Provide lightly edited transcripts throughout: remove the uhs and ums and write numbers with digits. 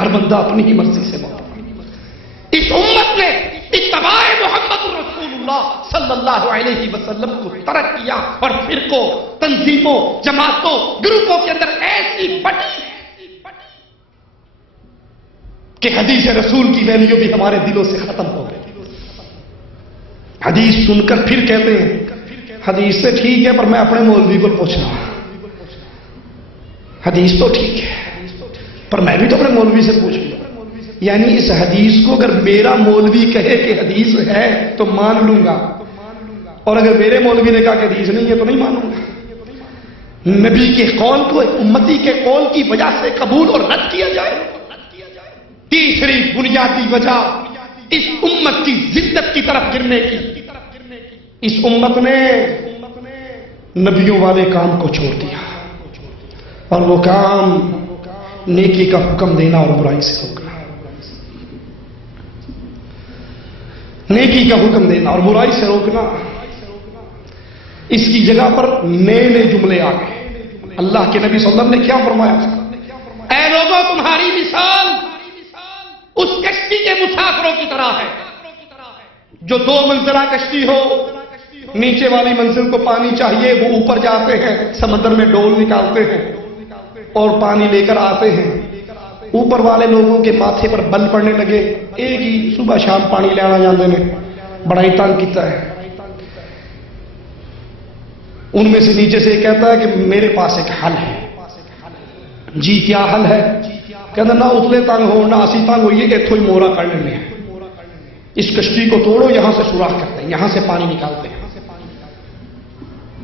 ہر بندہ اپنی ہی مرضی سے موت. اس امت نے اتباع محمد رسول اللہ صلی اللہ علیہ وسلم کو ترک کیا اور فرقوں، تنظیموں، جماعتوں، گروپوں کے اندر ایسی بٹی کہ حدیث رسول کی ویلیو بھی ہمارے دلوں سے ختم ہو گئی. حدیث سن کر پھر کہتے ہیں حدیث سے ٹھیک ہے پر میں اپنے مولوی کو پوچھ رہا ہوں. حدیث تو ٹھیک ہے پر میں بھی تو اپنے مولوی سے پوچھ لوں. یعنی اس حدیث کو اگر میرا مولوی کہے کہ حدیث ہے تو مان لوں گا، اور اگر میرے مولوی نے کہا کہ حدیث نہیں ہے تو نہیں مانوں گا. نبی کے قول کو امتی کے قول کی وجہ سے قبول اور رد کیا جائے. تیسری بنیادی وجہ اس امت کی ذلت کی طرف گرنے کی. اس امت نے نبیوں والے کام کو چھوڑ دیا، اور وہ کام نیکی کا حکم دینا اور برائی سے روکنا. نیکی کا حکم دینا اور برائی سے روکنا. اس کی جگہ پر نئے نئے جملے آ گئے. اللہ کے نبی صلی اللہ علیہ وسلم نے کیا فرمایا؟ اے لوگوں تمہاری مثال اس کشتی کے مسافروں کی طرح ہے جو 2 منزلہ کشتی ہو. نیچے والی منزل کو پانی چاہیے، وہ اوپر جاتے ہیں، سمندر میں ڈول نکالتے ہیں اور پانی لے کر آتے ہیں. اوپر والے لوگوں کے ماتھے پر بل پڑنے لگے، ایک ہی صبح شام پانی لینا جاندے نے بڑا ہی تنگ کیتا ہے. ان میں سے نیچے سے کہتا ہے کہ میرے پاس ایک حل ہے. جی کیا حل ہے؟ کہتا نہ اتلے تنگ ہو نہ اسی تنگ ہوئیے کہ اتھو ہی مورا کر لینے ہیں. اس کشتی کو توڑو، یہاں سے سوراخ کرتے ہیں، یہاں سے پانی نکالتے ہیں.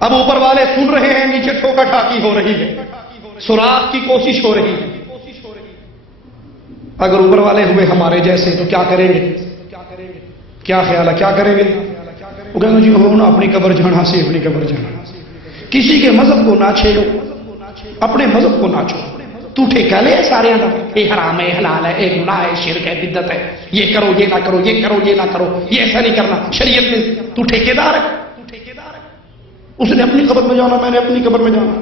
اب اوپر والے سن رہے ہیں، نیچے ٹھوکا ٹھاکی ہو رہی ہے، سوراخ کی کوشش ہو رہی ہے. اگر اوپر والے ہوئے ہمارے جیسے تو کیا کریں گے؟ کیا خیال ہے کیا کریں گے؟ وہ کہیں گے جی ہو نا اپنی قبر جانا سے اپنی قبر جانا. کسی کے مذہب کو نہ چھیڑو، اپنے مذہب کو نہ چھوڑو. تو ٹھیکہ لے سارے اندر اے حرام ہے، حلال ہے، اے گناہ ہے، شرک ہے، بدعت ہے، یہ کرو یہ نہ کرو، یہ کرو یہ نہ کرو، یہ ایسا نہیں کرنا شریعت میں. تو ٹھیکیدار ہے. اس نے اپنی قبر میں جانا، میں نے اپنی قبر میں جانا.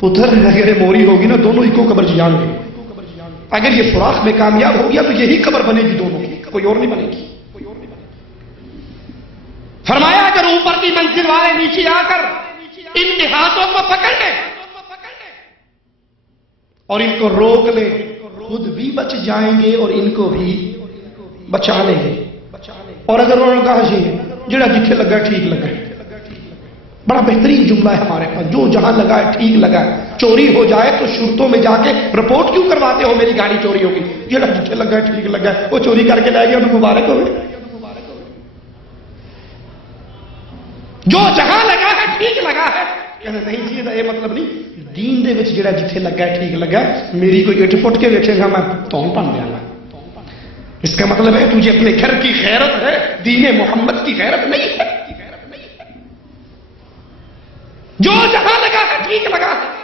پتر اگر موری ہوگی نا دونوں ہی کو قبر جان گے. اگر یہ سوراخ میں کامیاب ہو گیا تو یہی قبر بنے گی دونوں کی، کوئی اور نہیں بنے گی. فرمایا اگر اوپر کی منزل والے نیچے آ کر ان کے ہاتھوں کو پکڑ لیں اور ان کو روک لیں، خود بھی بچ جائیں گے اور ان کو بھی بچا لیں گے. اور اگر انہوں نے کہا جی جڑا جتھے لگا ٹھیک لگا، بڑا بہترین جملہ ہے ہمارے پاس، جو جہاں لگا ہے ٹھیک لگا ہے. چوری ہو جائے تو شرطوں میں جا کے رپورٹ کیوں کرواتے ہو میری گاڑی چوری ہوگی؟ جڑا جتھے لگا ہے ٹھیک لگا ہے، وہ چوری کر کے لائے گے انہیں مبارک ہوئے. جو جہاں لگا ہے ٹھیک لگا ہے. نہیں جی یہ مطلب نہیں، دین دے وچ جڑا جتھے لگا ہے ٹھیک لگا ہے. میری کوئی اٹھ پٹ کے ویکھے گا میں تون بن جاؤں گا. اس کا مطلب ہے تجھے اپنے گھر کی غیرت ہے، دین محمد کی غیرت نہیں ہے. جو جہاں لگا ہے ٹھیک لگا ہے.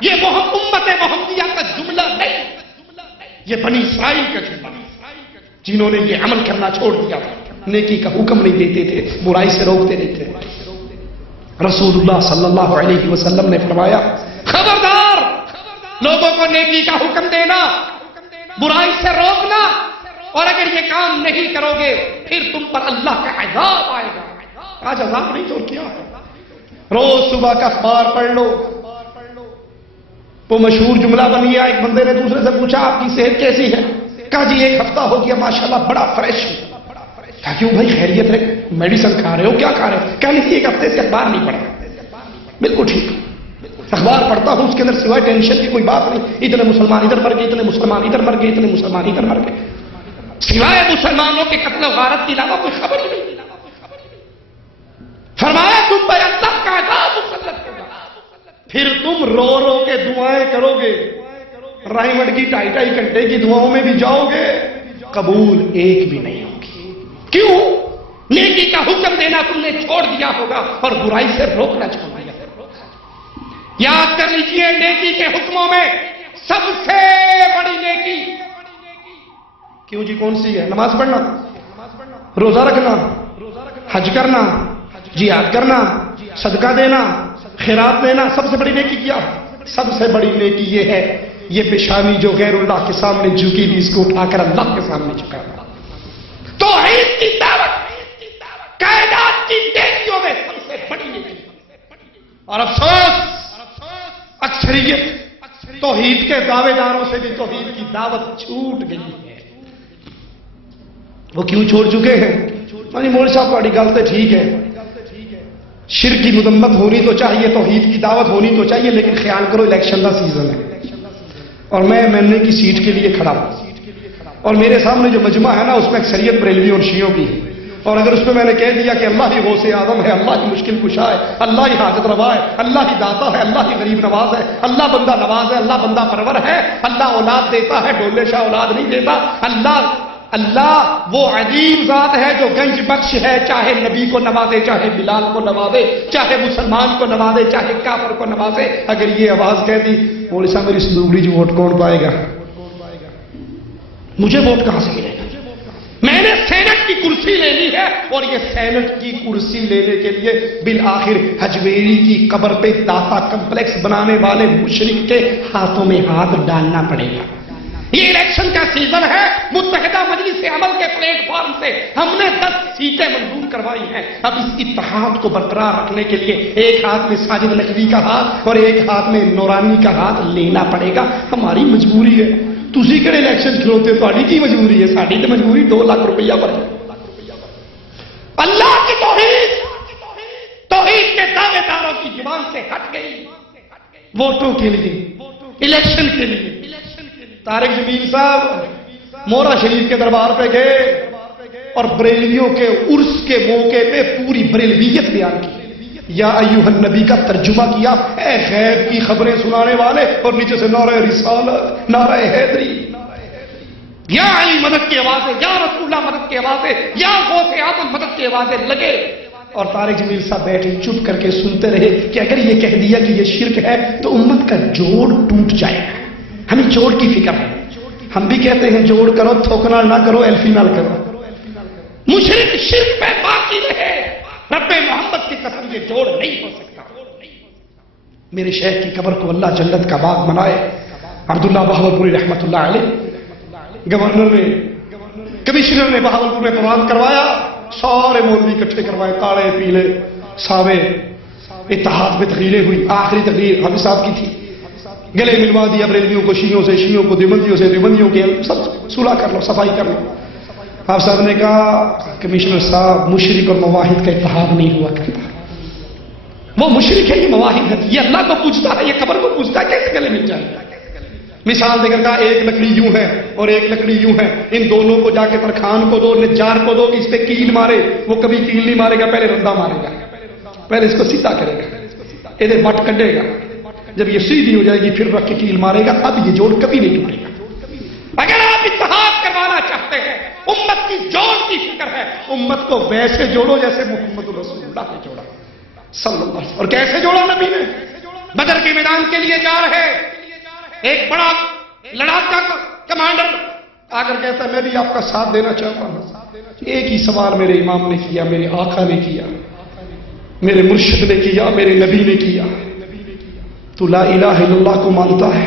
یہ امت محمدیہ کا جملہ نہیں، یہ بنی اسرائیل کا جملہ، جنہوں نے یہ عمل کرنا چھوڑ دیا تھا. نیکی کا حکم نہیں دیتے تھے، برائی سے روکتے نہیں تھے. رسول اللہ صلی اللہ علیہ وسلم نے فرمایا خبردار لوگوں کو نیکی کا حکم دینا، برائی سے روکنا، اور اگر یہ کام نہیں کرو گے پھر تم پر اللہ کا عذاب آئے گا. آج عذاب نہیں تو کیا ہے؟ روز صبح کا اخبار پڑھ لو. وہ مشہور جملہ بن گیا، ایک بندے نے دوسرے سے پوچھا آپ کی صحت کیسی ہے؟ کہا جی 1 ہفتہ ہو گیا ماشاءاللہ بڑا فریش ہوں. کہا کیوں بھائی خیریت ہے؟ میڈیسن کھا رہے ہو؟ کیا کھا رہے ہو؟ کہا نہیں 1 ہفتے سے اخبار نہیں پڑھا. بالکل ٹھیک، اخبار پڑھتا ہوں اس کے اندر سوائے ٹینشن کی کوئی بات نہیں. اتنے مسلمان ادھر مر گئے، اتنے مسلمان ادھر مر گئے، اتنے مسلمان ادھر مر گئے، سوائے مسلمانوں کے قتل و غارت کے علاوہ کوئی خبر ہی نہیں. فرمایا تم پر اللہ کا عذاب مسلط ہوگا. پھر تم رو رو کے دعائیں کرو گے، رائی مٹکی 2.5 گھنٹے کی دعاؤں میں بھی جاؤ گے، قبول ایک بھی نہیں ہوگی. کیوں؟ نیکی کا حکم دینا تم نے چھوڑ دیا ہوگا اور برائی سے روکنا چھوڑ دیا. یاد کر لیجیے نیکی کے حکموں میں سب سے بڑی نیکی کیوں جی کون سی ہے؟ نماز پڑھنا، روزہ رکھنا، حج کرنا، جہاد کرنا، صدقہ دینا، خیرات دینا. سب سے بڑی نیکی کیا؟ سب سے بڑی نیکی یہ ہے یہ پیشانی جو غیر اللہ کے سامنے جھکی بھی اس کو اٹھا کر اللہ کے سامنے جھکا دیا۔ توحید کی دعوت کائنات کی نیکیوں میں سب سے بڑی نیکی، اور افسوس اکثریت توحید کے دعوے داروں سے بھی توحید کی دعوت چھوٹ گئی ہے۔ وہ کیوں چھوڑ چکے ہیں؟ مولوی صاحب تھوڑی گل تو ٹھیک ہے، شرک کی مذمت ہونی تو چاہیے، توحید کی دعوت ہونی تو چاہیے، لیکن خیال کرو الیکشن کا سیزن ہے اور میں ایم اے کی سیٹ کے لیے کھڑا ہوں، اور میرے سامنے جو مجمع ہے نا اس میں اکثریت بریلوی اور شیعوں کی ہے، اور اگر اس پہ میں نے کہہ دیا کہ اللہ ہی غوث اعظم ہے، اللہ ہی مشکل کشا ہے، اللہ ہی حاجت روا ہے، اللہ ہی داتا ہے، اللہ ہی غریب نواز ہے، اللہ بندہ نواز ہے، اللہ بندہ پرور ہے، اللہ اولاد دیتا ہے، ڈولے شاہ اولاد نہیں دیتا، اللہ وہ عجیب ذات ہے جو گنج بخش ہے، چاہے نبی کو نوازے، چاہے بلال کو نوازے، چاہے مسلمان کو نوازے، چاہے کافر کو نوازے۔ اگر یہ آواز کہہ دی مولوی صاحب میری سندوگڑی جو ووٹ کون پائے گا، مجھے ووٹ کہاں سے ملے گا؟ میں نے سینٹ کی کرسی لینی ہے، اور یہ سینٹ کی کرسی لینے کے لیے بالآخر حجویری کی قبر پہ داتا کمپلیکس بنانے والے مشرک کے ہاتھوں میں ہاتھ ڈالنا پڑے گا۔ یہ الیکشن کا سیزن ہے، متحدہ مجلس عمل کے پلیٹ فارم سے ہم نے 10 سیٹیں منظور کروائی ہیں۔ اب اس اتحاد کو برقرار رکھنے کے لیے ایک ہاتھ میں ساجد نقوی کا ہاتھ اور ایک ہاتھ میں نورانی کا ہاتھ لینا پڑے گا، ہماری مجبوری ہے۔ تسی کہڑے الیکشن کھلوتے ہو، تہاڈی کی مجبوری ہے؟ ساڈی تو مجبوری 2 لاکھ روپیہ پر اللہ کی توحید کے دعوے داروں کی زبان سے ہٹ گئی، ووٹوں کے لیے، الیکشن کے لیے۔ طارق جمیل صاحب مورا شریف کے دربار پہ گئے اور بریلویوں کے عرس کے موقع پہ پوری بریلویت بیان کی، یا ایوہ النبی کا ترجمہ کیا، اے غیب کی خبریں سنانے والے، اور نیچے سے نعرہ رسالت، نعرہ حیدری، یا علی مدد کی آوازیں، یا رسول اللہ مدد کی آوازیں، یا غوث اعظم مدد کی آوازیں لگے، اور طارق جمیل صاحب بیٹھے چپ کر کے سنتے رہے کہ اگر یہ کہہ دیا کہ یہ شرک ہے تو امت کا جوڑ ٹوٹ جائے گا۔ ہمیں جوڑ کی فکر ہے، ہم بھی کہتے ہیں جوڑ کرو، تھوکنا نہ کرو، ایلفی نہ کرو، مشرک شرک پہ باقی رہے، رب محمد کی قسم یہ جوڑ نہیں ہو سکتا۔ میرے شیخ کی قبر کو اللہ جنت کا باغ بنائے۔ عبداللہ بہاولپوری رحمۃ اللہ علیہ کمشنر نے بہاولپور میں پروگرام کروایا، سارے مولوی اکٹھے کروائے، کالے پیلے ساوے، اتحاد میں تقریریں ہوئی، آخری تقریر حافظ صاحب کی تھی، گلے ملوا دیا بریلویوں کو شیعوں سے، شیعوں کو دیوبندیوں سے، دیوبندیوں کے سب صلح کر لو، صفائی کر لو۔ آپ صاحب نے کہا کمشنر صاحب مشرک اور مواحد کا اتحاد نہیں ہوا کرتا، وہ مشرک ہے، یہ مواحد ہے، یہ اللہ کو پوچھتا ہے، یہ قبر کو پوچھتا ہے، کیسے گلے مل جائے؟ مثال دے کر کہا ایک لکڑی یوں ہے اور ایک لکڑی یوں ہے، ان دونوں کو جا کے ترخان کو دو، نجار کو دو کہ اس پہ کیل مارے، وہ کبھی کیل نہیں مارے گا، پہلے رندہ مارے گا، پہلے اس کو سیدھا کرے گا، ادھر بٹ کڈے گا، جب یہ سیدھی ہو جائے گی پھر رکھ کے کیل مارے گا، اب یہ جوڑ کبھی نہیں ٹوٹے گا۔ اگر آپ اتحاد کروانا چاہتے ہیں، امت کی جوڑ کی فکر ہے، امت کو ویسے جوڑو جیسے محمد رسول اللہ نے جوڑا صلی اللہ علیہ وسلم۔ اور کیسے جوڑا نبی نے؟ بدر کے میدان کے لیے جا رہے، ایک بڑا لڑاکا کمانڈر آ کر کہتا ہے میں بھی آپ کا ساتھ دینا چاہتا ہوں۔ ایک ہی سوال میرے امام نے کیا، میرے آقا نے کیا، میرے مرشد نے کیا، میرے نبی نے کیا، تو لا الہ الا اللہ کو مانتا ہے؟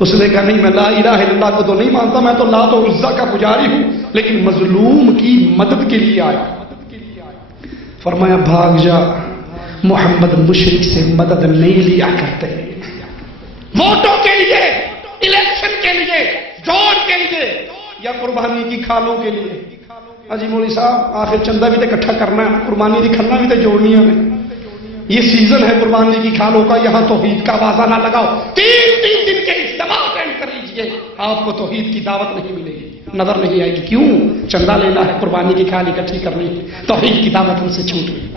اس نے کہا نہیں، میں لا الہ الا اللہ کو تو نہیں مانتا، میں تو لات و عزا کا پجاری ہوں، لیکن مظلوم کی مدد کے لیے آیا۔ فرمایا بھاگ جا، محمد مشرک سے مدد نہیں لیا کرتے، ووٹوں کے لیے، الیکشن کے لیے، جوڑ کے لیے، یا قربانی کی کھالوں کے لیے۔ اجی مولوی صاحب آخر چندہ بھی تو اکٹھا کرنا ہے، قربانی کی کھلنا بھی تو جوڑنی ہے، یہ سیزن ہے قربانی کی کھالوں کا، یہاں توحید کا آوازہ نہ لگاؤ، 3 دن کے اجتماع اٹینڈ کر لیجئے، آپ کو توحید کی دعوت نہیں ملے گی، نظر نہیں آئے گی۔ کیوں؟ چندہ لینا ہے، قربانی کی کھال اکٹھی کرنی ہے، توحید کی دعوت ان سے چھوٹ گئی۔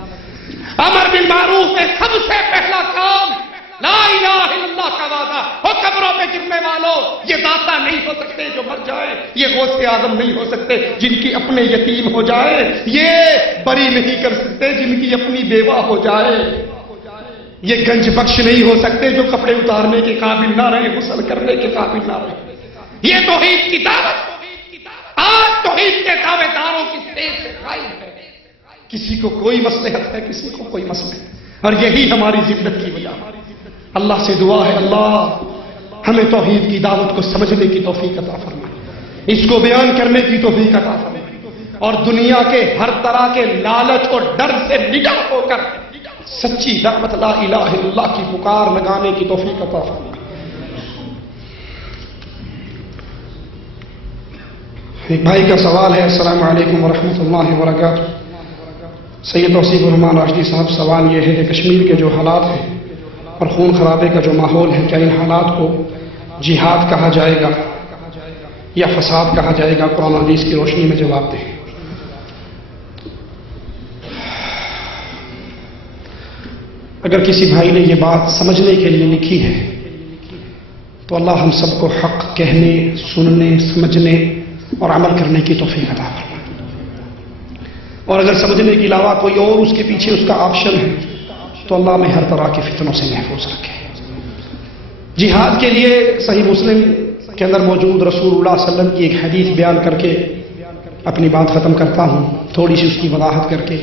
امر بالمعروف میں سب سے پہلا کام لا الہ الا اللہ کا وعدہ، اور قبروں میں گرنے والوں، یہ داتا نہیں ہو سکتے جو مر جائے، یہ غوث اعظم نہیں ہو سکتے جن کی اپنے یتیم ہو جائے، یہ بری نہیں کر سکتے جن کی اپنی بیوہ ہو جائے، یہ گنج بخش نہیں ہو سکتے جو کپڑے اتارنے کے قابل نہ رہے، غسل کرنے کے قابل نہ رہے۔ یہ توحید کی دعوت آج توحید کے دعوے داروں کی اسٹیج سے غائب ہے، کسی کو کوئی مصلحت ہے، کسی کو کوئی مسئلہ ہے، اور یہی ہماری ذلت کی وجہ ہے۔ اللہ سے دعا ہے اللہ ہمیں توحید کی دعوت کو سمجھنے کی توفیق عطا فرمائے، اس کو بیان کرنے کی توفیق عطا فرمائے، اور دنیا کے ہر طرح کے لالچ اور ڈر سے نگاہ ہو کر سچی دعوت لا الہ الا اللہ کی پکار لگانے کی توفیق عطا فرمائے۔ ایک بھائی کا سوال ہے، السلام علیکم ورحمۃ اللہ وبرکاتہ۔ سید توصیف الرحمان راشدی صاحب، سوال یہ ہے کہ کشمیر کے جو حالات ہیں اور خون خرابے کا جو ماحول ہے، کیا ان حالات کو جہاد کہا جائے گا یا فساد کہا جائے گا؟ قرآن و حدیث کی روشنی میں جواب دیں۔ اگر کسی بھائی نے یہ بات سمجھنے کے لیے لکھی ہے تو اللہ ہم سب کو حق کہنے، سننے، سمجھنے اور عمل کرنے کی توفیق عطا فرمائے، اور اگر سمجھنے کے علاوہ کوئی اور اس کے پیچھے اس کا آپشن ہے تو اللہ میں ہر طرح کے فتنوں سے محفوظ رکھے۔ جہاد کے لیے صحیح مسلم کے اندر موجود رسول اللہ صلی اللہ علیہ وسلم کی ایک حدیث بیان کر کے اپنی بات ختم کرتا ہوں، تھوڑی سی اس کی وضاحت کر کے۔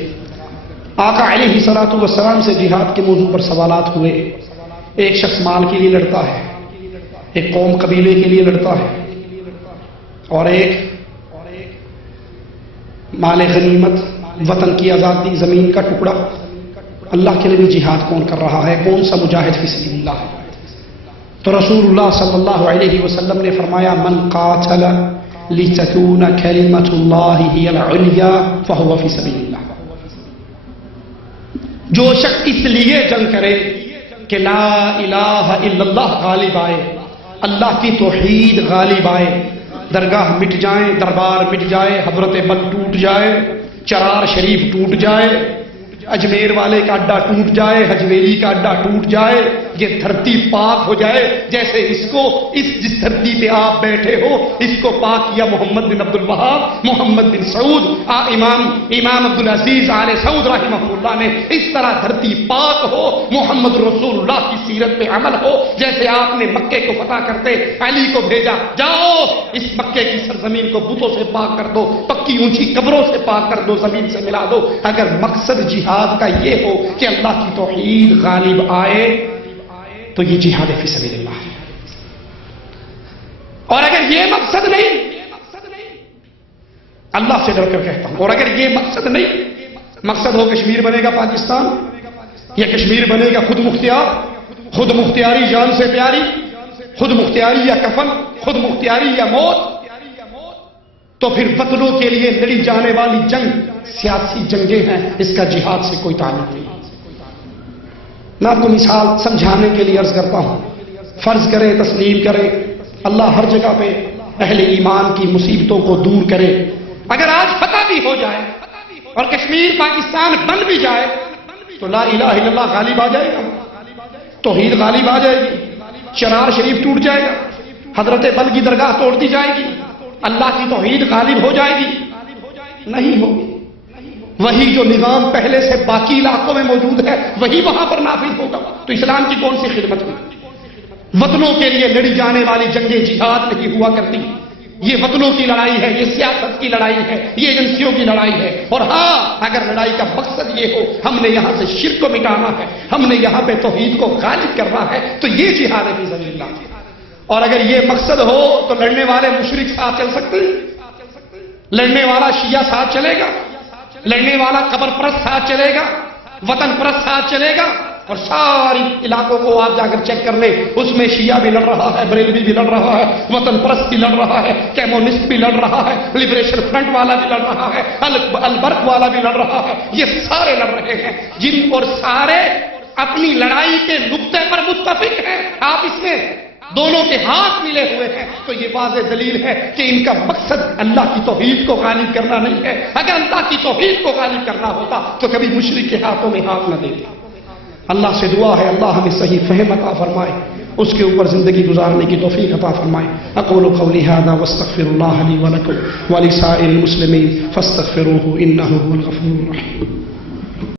آقا علیہ الصلوۃ والسلام سے جہاد کے موضوع پر سوالات ہوئے۔ ایک شخص مال کے لیے لڑتا ہے، ایک قوم قبیلے کے لیے لڑتا ہے، اور ایک مال غنیمت، وطن کی آزادی، زمین کا ٹکڑا۔ اللہ کے لیے جہاد کون کر رہا ہے؟ کون سا مجاہد فی سبیل اللہ ہے؟ تو رسول اللہ صلی اللہ علیہ وسلم نے فرمایا، من قاتل لتکون کلمۃ اللہ ہی العلیا فہو فی سبیل اللہ۔ جو شخص اس لیے جنگ کرے کہ لا الہ الا اللہ غالب آئے، اللہ کی توحید غالب آئے، درگاہ مٹ جائیں، دربار مٹ جائے، حضرت بل ٹوٹ جائے، چرار شریف ٹوٹ جائے، اجمیر والے کا اڈا ٹوٹ جائے، حجویری کا اڈا ٹوٹ جائے، یہ دھرتی پاک ہو جائے، جیسے جس دھرتی پہ آپ بیٹھے ہو اس کو پاک کیا محمد بن عبد الوہاب، محمد بن سعود، امام عبد العزیز آل سعود رحمہ اللہ نے، اس طرح دھرتی پاک ہو، محمد رسول اللہ کی سیرت پہ عمل ہو۔ جیسے آپ نے مکے کو فتح کرتے علی کو بھیجا، جاؤ اس مکے کی سرزمین کو بتوں سے پاک کر دو، پکی اونچی قبروں سے پاک کر دو، زمین سے ملا دو۔ اگر مقصد جہاد کا یہ ہو کہ اللہ کی توحید غالب آئے تو یہ جہاد فی سبیل اللہ ہے، اور اگر یہ مقصد نہیں، اللہ سے ڈر کر کہتا ہوں، اور اگر یہ مقصد نہیں، مقصد ہو کشمیر بنے گا پاکستان یا کشمیر بنے گا خود مختیار، خود مختیاری جان سے پیاری، خود مختیاری یا کفن، خود مختیاری یا موت، تو پھر وطنوں کے لیے لڑی جانے والی جنگ سیاسی جنگیں ہیں، اس کا جہاد سے کوئی تعلق نہیں۔ میں آپ کو مثال سمجھانے کے لیے عرض کرتا ہوں، فرض کریں، تسلیم کریں، اللہ ہر جگہ پہ اہل ایمان کی مصیبتوں کو دور کرے۔ اگر آج فتح بھی ہو جائے اور کشمیر پاکستان بن بھی جائے تو لا الہ الا اللہ غالب آ جائے گا، توحید غالب آ جائے گی، چرار شریف ٹوٹ جائے گا، حضرت بل کی درگاہ توڑ دی جائے گی، اللہ کی توحید غالب ہو جائے گی؟ نہیں ہوگی۔ وہی جو نظام پہلے سے باقی علاقوں میں موجود ہے وہی وہاں پر نافذ ہوگا، تو اسلام کی کون سی خدمت ہوئی؟ وطنوں کے لیے لڑی جانے والی جنگیں جہاد نہیں ہوا کرتی، یہ وطنوں کی لڑائی ہے، یہ سیاست کی لڑائی ہے، یہ ایجنسیوں کی لڑائی ہے۔ اور ہاں، اگر لڑائی کا مقصد یہ ہو ہم نے یہاں سے شرک کو مٹانا ہے، ہم نے یہاں پہ توحید کو غالب کرنا ہے، تو یہ جہاد فی سبیل اللہ ہے۔ اور اگر یہ مقصد ہو تو لڑنے والے مشرک ساتھ چل سکتے ہیں، لڑنے والا شیعہ ساتھ چلے گا، لڑنے والا قبر پرست ساتھ چلے گا، وطن پرست ساتھ چلے گا۔ اور ساری علاقوں کو آپ جا کر چیک کر لیں، اس میں شیعہ بھی لڑ رہا ہے، بریلوی بھی لڑ رہا ہے، وطن پرست بھی لڑ رہا ہے، کیمونسٹ بھی لڑ رہا ہے، لبریشن فرنٹ والا بھی لڑ رہا ہے، البرق والا بھی لڑ رہا ہے، یہ سارے لڑ رہے ہیں، جن اور سارے اپنی لڑائی کے نقطے پر متفق ہیں۔ آپ اس میں دونوں کے ہاتھ ملے ہوئے ہیں، تو یہ واضح دلیل ہے کہ ان کا مقصد اللہ کی توحید کو غالب کرنا نہیں ہے۔ اگر اللہ کی توحید کو غالب کرنا ہوتا تو کبھی مشرک کے ہاتھوں میں ہاتھ نہ دیتے۔ اللہ سے دعا ہے اللہ ہمیں صحیح فہم عطا فرمائے، اس کے اوپر زندگی گزارنے کی توفیق عطا فرمائے۔ اقول قولی ھذا واستغفر اللہ لی ولکم ولسائر المسلمین فاستغفروہ انہ هو الغفور الرحیم۔